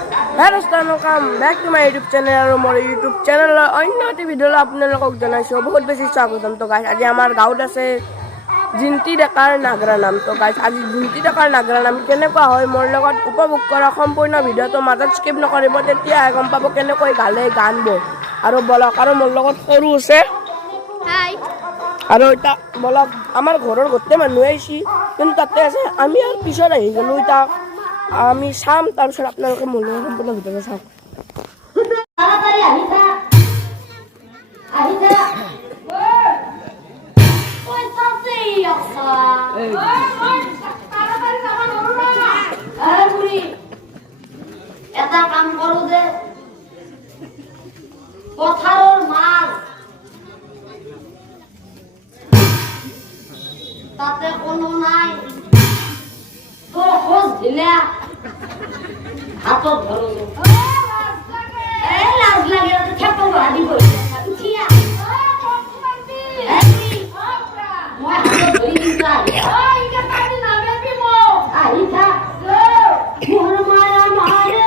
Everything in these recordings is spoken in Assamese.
Hello, welcome back to my YouTube channel আৰু মোৰ YouTube চেনেলৰ অন্য এটা ভিডিঅ'লৈ আপোনালোকক জনাইছোঁ বহুত বেছি স্বাগতম। তো গাইজ আজি আমাৰ গাঁৱত আছে জিন্তি ডেকাৰ নাগৰা নাম। তো গাইজ আজি জিন্তি ডেকাৰ নাগৰা নাম কেনেকুৱা হয় মোৰ লগত উপভোগ কৰা সম্পূৰ্ণ ভিডিঅ'টো মাজত স্কিপ নকৰিব, তেতিয়াহে গম পাব কেনেকৈ গালে গানবোৰ। আৰু বলক আৰু মোৰ লগত সৰু আছে আৰু এতিয়া বলক আমাৰ ঘৰৰ গোটেই মানুহে আহিছে, কিন্তু তাতে আছে আমি আৰু পিছত আহি গ'লোঁ। এতিয়া আমি চাম, তাৰপিছত আপোনালোকে মোৰ লগত সম্পূৰ্ণ ভিডিঅ'টো চাওক। এটা কাম কৰো যে পথাৰৰ মাছ তাতে কোনো নাই, তোৰ খোজ দিলে হাতত ধৰো লাজ লাগে খেপা হাৰি গৈ উঠিয়া মই হাতত ধৰি দিম আহি থাক মোৰ মায়া মাৰে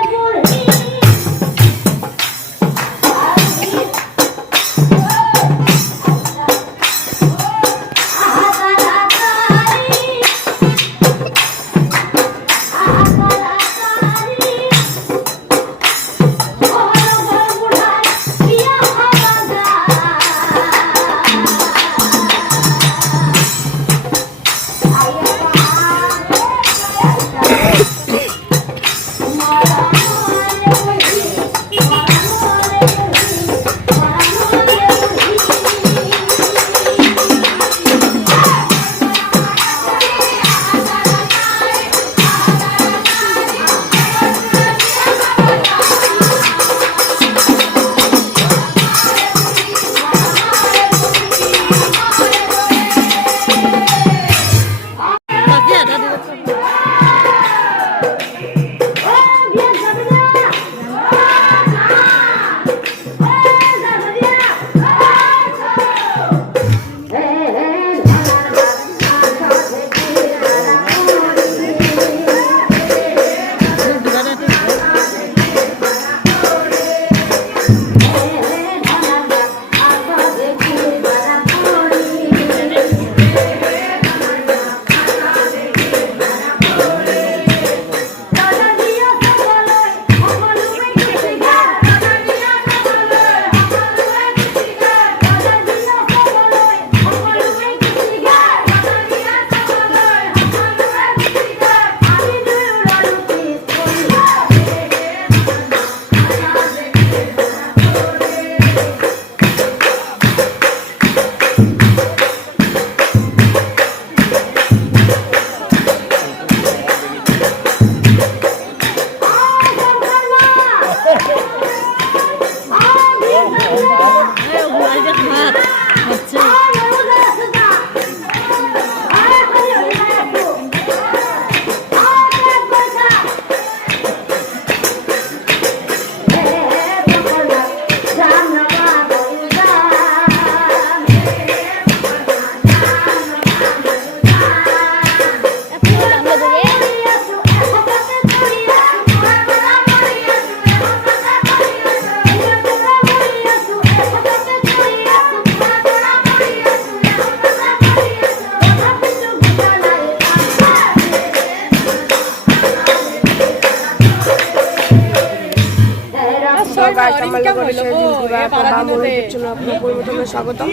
বুঢ়ী স্বাগতম।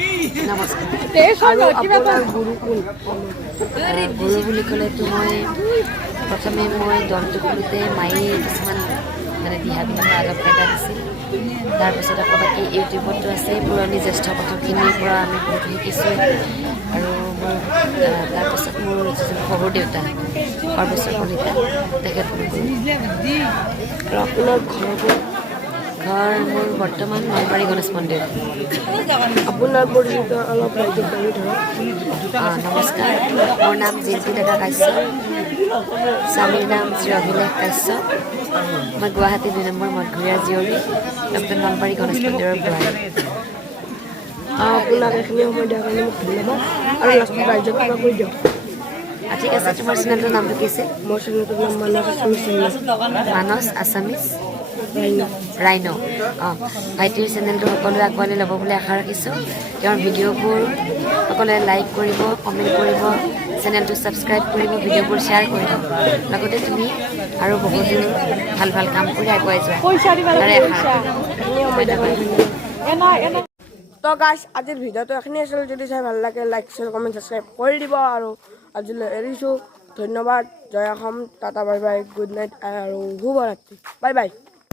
গুৰু বুলি ক'লেতো মই প্ৰথমে দলটো খোলোতে মায়ে কিছুমান মানে দিহা পিঠা অলপ এটা দিছিল। তাৰপিছত আকৌ বাকী ইউটিউবতো আছে পুৰণি জ্যেষ্ঠ কথাখিনিৰ পৰা আমি বহুত শিকিছোঁ। আৰু মোৰ তাৰপিছত মোৰ যিজন শহুৰ দেউতা সৰ্বেশ্বৰ কলিতা, তেখেত আপোনাৰ ঘৰ মোৰ বৰ্তমান নলবাৰী গণেশ মন্দিৰ। আপোনাৰ পৰিচিত অলপ ৰাইজক দাঙি ধৰক। নমস্কাৰ, মোৰ নাম জিন্তি ডেকা কাশ্যপ, স্বামীৰ নাম শ্ৰী অভিলেখ কাশ্যপ। মই গুৱাহাটী 2 নম্বৰ মঠঘৰীয়া জীয়ৰী, ডক্টৰ নলবাৰী গণেশ মন্দিৰৰ পৰাই। আপোনাক এইখিনি সময় দিয়াৰ কাৰণে মোক ধন্যবাদ, আৰু লাষ্টত ৰাইজক কিবা কৈ দিয়ক। ঠিক আছে, তোমাৰ চেনেলটোৰ নামটো কি আছিল? মোৰ চেনেলটোৰ নাম মানস আছামিজ। মানস আছামিজ। ৰাইন' অঁ ভাইটিৰ চেনেলটো সকলোৱে আঁকোৱালি ল'ব বুলি আশা ৰাখিছোঁ তেওঁৰ ভিডিঅ'বোৰ সকলোৱে লাইক কৰিব কমেণ্ট কৰিব চেনেলটো ছাবস্ক্ৰাইব কৰিব ভিডিঅ'বোৰ শ্বেয়াৰ কৰিব লগতে তুমি আৰু বহুতো ভাল ভাল কাম কৰি আগুৱাই যোৱা তাৰে আশা তো গাইছ আজিৰ ভিডিঅ'টো এইখিনি আছিল যদি চাই ভাল লাগে লাইক শ্বেয়াৰ কমেণ্ট ছাবস্ক্ৰাইব কৰি দিব আৰু আজিলৈ এৰিছোঁ ধন্যবাদ জয় Assam tata bye bye good night আৰু শুভৰাত্ৰি বাই বাই